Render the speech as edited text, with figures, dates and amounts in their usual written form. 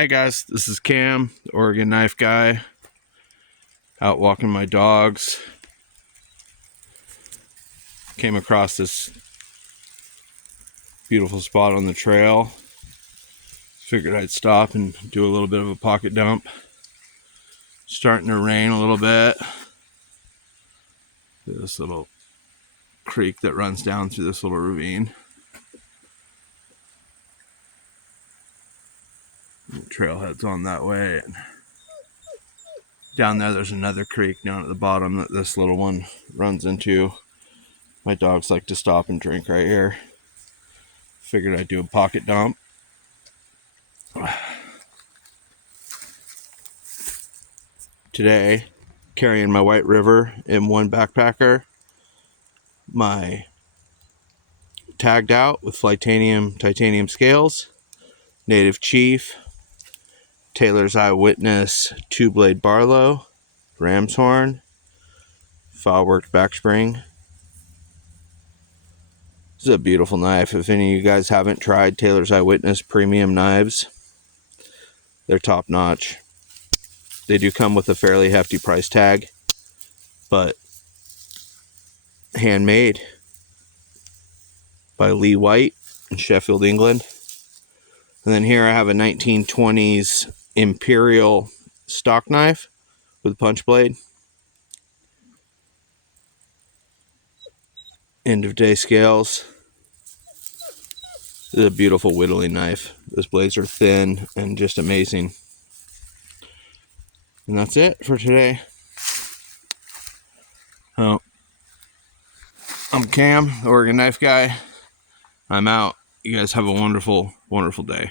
Hey guys, this is Cam, the Oregon knife guy, out walking my dogs. Came across this beautiful spot on the trail. Figured I'd stop and do a little bit of a pocket dump. Starting to rain a little bit. This little creek that runs down through this little ravine. The trailhead's on that way. And down there's another creek down at the bottom that this little one runs into. My dogs like to stop and drink right here. Figured I'd do a pocket dump. Today, carrying my White River M1 backpacker, my tagged out with titanium scales, Native Chief, Taylor's Eyewitness 2-blade Barlow, ram's horn, file worked back spring. This is a beautiful knife. If any of you guys haven't tried Taylor's Eyewitness premium knives, they're top notch. They do come with a fairly hefty price tag, but handmade by Lee White in Sheffield, England. And then here I have a 1920s Imperial stock knife with a punch blade. End of day scales. This is a beautiful whittling knife. Those blades are thin and just amazing. And that's it for today. So, I'm Cam, the Oregon knife guy. I'm out. You guys have a wonderful, wonderful day.